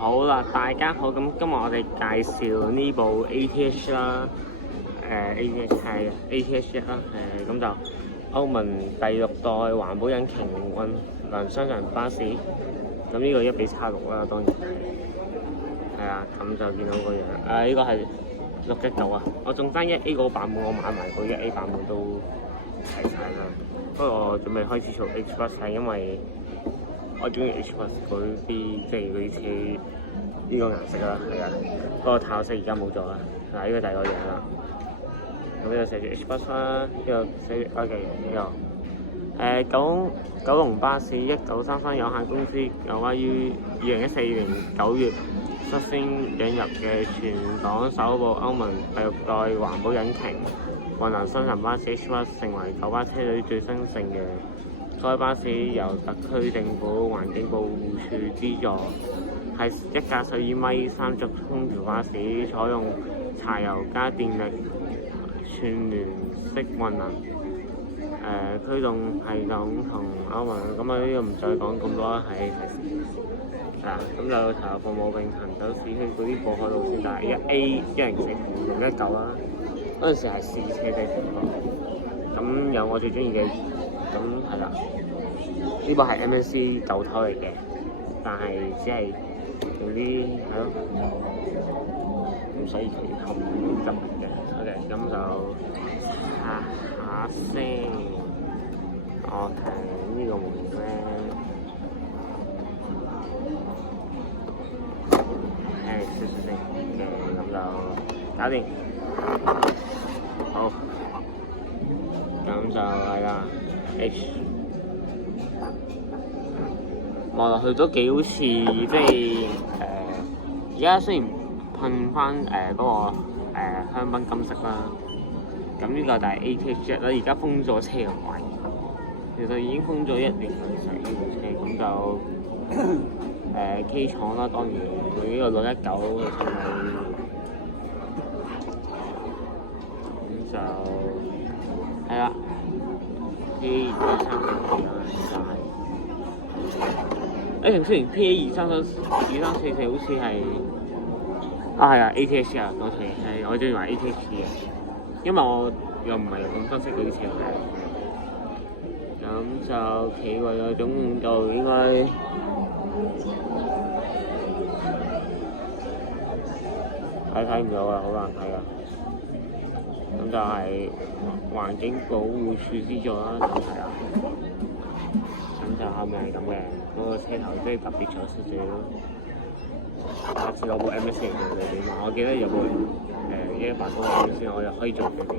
好啦，大家好，咁今日我哋介紹呢部 ATH 啦，ATH 係啊 ATH 啦，咁就歐盟第6代環保引擎混能雙層巴士，咁呢個1:6啦，當然係啊，咁就見到個樣，呢個係619啊，我仲爭1A 嗰個版本，我買埋個1A 版本都齊晒啦，不過我準備開始做 H Plus 係因為我中意 H Plus 嗰啲即係嗰啲車呢個顏色啦，係啊，嗰個套色而家冇咗啦，嗱呢個第二個樣啦，咁呢個寫住 H Plus 啦，呢個寫住 OK 呢個九龍巴士1933有限公司有關於2014年9月率先引入嘅全港首部歐盟第6代環保引擎混能雙層巴士 H Plus 成為九巴車隊最新成員。該巴士由特區政府環境保護署資助，係一架12米3軸空調巴士，採用柴油加電力串聯式混能驅動系統同歐盟。咁呢個唔再講咁多啦，係咁就投入服務並行走市區嗰啲過海路線，但係1A 1040-619啦，嗰陣時係試車嘅情況。咁有我最中意嘅。咁係啦，呢部係 MNC 舊頭嚟嘅，但係只係用啲係咯，咁所以佢後面冇執嘅。OK， 咁就下先，我睇呢個門咧，少少先嘅，咁就搞掂，好，咁就係啦。H 望落去都幾好似即係而家雖然噴翻嗰個香檳金色啦，咁呢個就係 ATH 啦，而家封咗車位，其實已經封咗1年啦，其實呢部車咁就K 廠啦，當然佢呢個619其實咁就係啦。P234啦，就係雖然 PA234好似係係啊 ATH 啊，嗰台係我中意話 ATH 嘅，因為我又唔係咁分析嗰啲車嘅。咁就企位嘅總共就應該睇唔到啊，好難睇啊！咁就係環境保護署資助啦，咁係啊。咁就後面係咁嘅，嗰個車頭即係特別咗少少。下次攞部 MS 嚟做對比，我記得有部118嗰個 MS 我又可以做對比，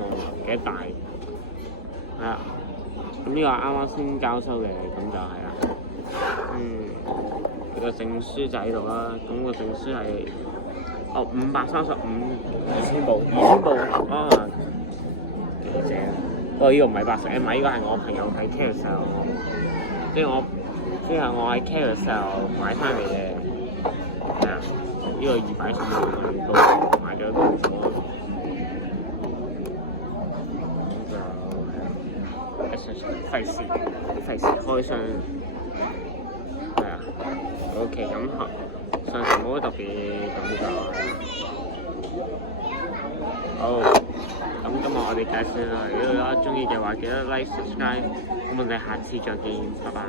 我幾大。係啊，咁呢個啱啱先交收嘅，咁就係啦。佢個證書就喺度啦，咁個證書係。535 2000部啊，幾正！不過呢個唔係80M，呢個係我朋友喺 Carousell， 即係我喺 Carousell 買翻嚟嘅，係啊，呢個215部買咗都唔錯，咁就費事開箱，係啊 ，OK 咁。上場冇乜特別，咁就好。咁今日我哋介紹啦，如果大家中意嘅話，記得 like subscribe。咁我哋下次再見，拜拜。